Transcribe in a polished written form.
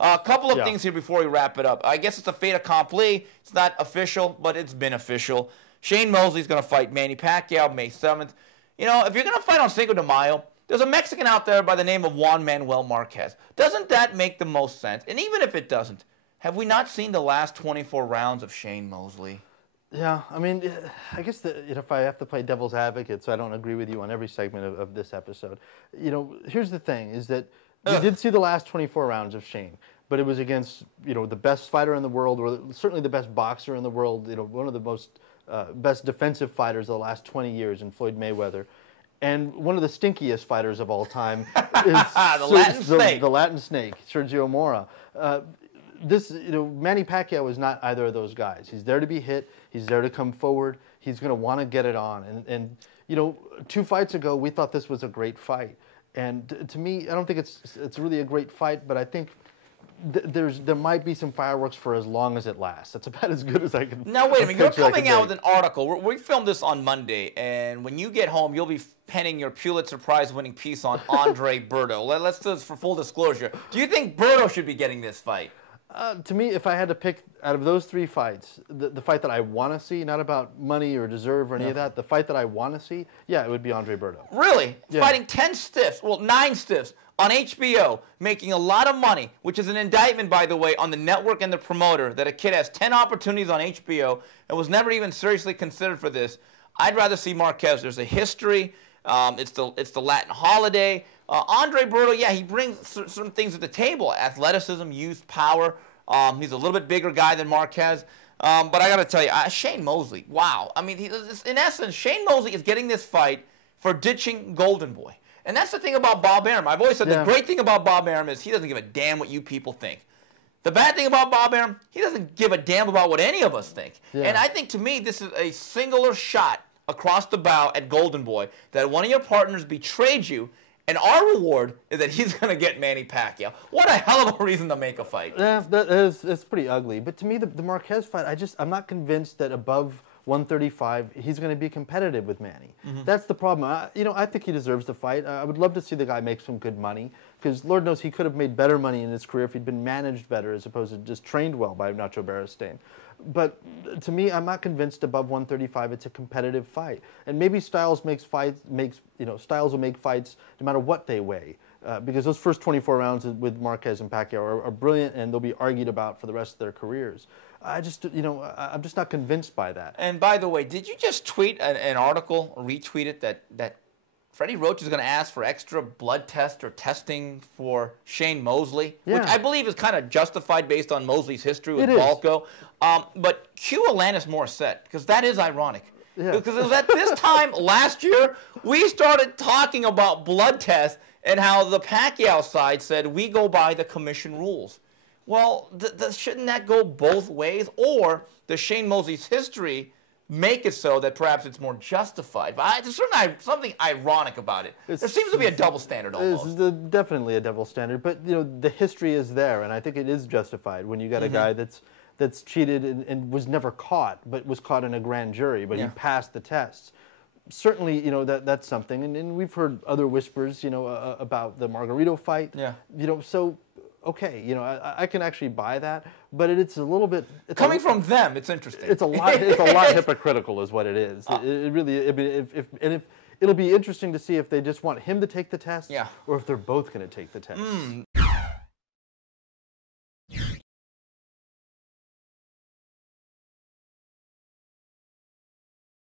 A couple of things here before we wrap it up. I guess it's a fait accompli. It's not official, but it's been official. Shane Mosley's going to fight Manny Pacquiao May 7th. You know, if you're going to fight on Cinco de Mayo, there's a Mexican out there by the name of Juan Manuel Marquez. Doesn't that make the most sense? And even if it doesn't, have we not seen the last 24 rounds of Shane Mosley? Yeah, I mean, I guess if I have to play devil's advocate, so I don't agree with you on every segment of this episode, you know, here's the thing, is that we did see the last 24 rounds of Shane, but it was against, you know, the best fighter in the world, or certainly the best boxer in the world, you know, one of the most best defensive fighters of the last 20 years in Floyd Mayweather. And one of the stinkiest fighters of all time is the Latin Snake, Sergio Mora. You know, Manny Pacquiao is not either of those guys. He's there to be hit. He's there to come forward. He's going to want to get it on. And you know, 2 fights ago, we thought this was a great fight. And to me, I don't think it's really a great fight, but I think there might be some fireworks for as long as it lasts. That's about as good as I can. Now wait a minute, you're coming out with an article. We filmed this on Monday, and when you get home, you'll be penning your Pulitzer Prize-winning piece on Andre Berto. Let's do this for full disclosure. Do you think Berto should be getting this fight? To me, if I had to pick out of those 3 fights, the fight that I want to see, not about money or deserve or any of that, the fight that I want to see, yeah, it would be Andre Berto. Really? Yeah. Fighting 10 stiffs, well, 9 stiffs on HBO, making a lot of money, which is an indictment, by the way, on the network and the promoter, that a kid has 10 opportunities on HBO and was never even seriously considered for this. I'd rather see Marquez. There's a history. It's the Latin holiday. Andre Berto, yeah, he brings certain things to the table: athleticism, youth, power. He's a little bit bigger guy than Marquez. But I got to tell you, Shane Mosley, wow. I mean, in essence, Shane Mosley is getting this fight for ditching Golden Boy. And that's the thing about Bob Arum. I've always said the great thing about Bob Arum is he doesn't give a damn what you people think. The bad thing about Bob Arum, he doesn't give a damn about what any of us think. Yeah. And I think, to me, this is a singular shot across the bow at Golden Boy, that one of your partners betrayed you, and our reward is that he's going to get Manny Pacquiao. What a hell of a reason to make a fight. Yeah, it's pretty ugly. But to me, the Marquez fight, I'm not convinced that above 135, he's going to be competitive with Manny. That's the problem. You know, I think he deserves the fight. I would love to see the guy make some good money, because Lord knows he could have made better money in his career if he'd been managed better as opposed to just trained well by Nacho Beristain. But to me, I'm not convinced above 135 it's a competitive fight. And maybe Styles Styles will make fights no matter what they weigh. Because those first 24 rounds with Marquez and Pacquiao are brilliant, and they'll be argued about for the rest of their careers. I'm just not convinced by that. And by the way, did you just tweet an article, retweet it, that Freddie Roach is going to ask for extra blood test or testing for Shane Mosley, which I believe is kind of justified based on Mosley's history with Balco. But cue Alanis Morissette, because that is ironic. Yeah. Because it was at this time last year, we started talking about blood tests and how the Pacquiao side said, we go by the commission rules. Well, shouldn't that go both ways? Or does Shane Mosley's history make it so that perhaps it's more justified? But there's certainly something ironic about it. There seems to be a double standard almost. There's definitely a double standard. But you know, the history is there, and I think it is justified when you got a guy that's cheated and was never caught, but was caught in a grand jury, but he passed the tests. Certainly, you know, that's something. And we've heard other whispers, you know, about the Margarito fight. Yeah. You know, so okay, you know, I can actually buy that, but it's a little bit coming from them. It's interesting. It's a lot hypocritical, is what it is. It really. It'll be interesting to see if they just want him to take the test, or if they're both going to take the test.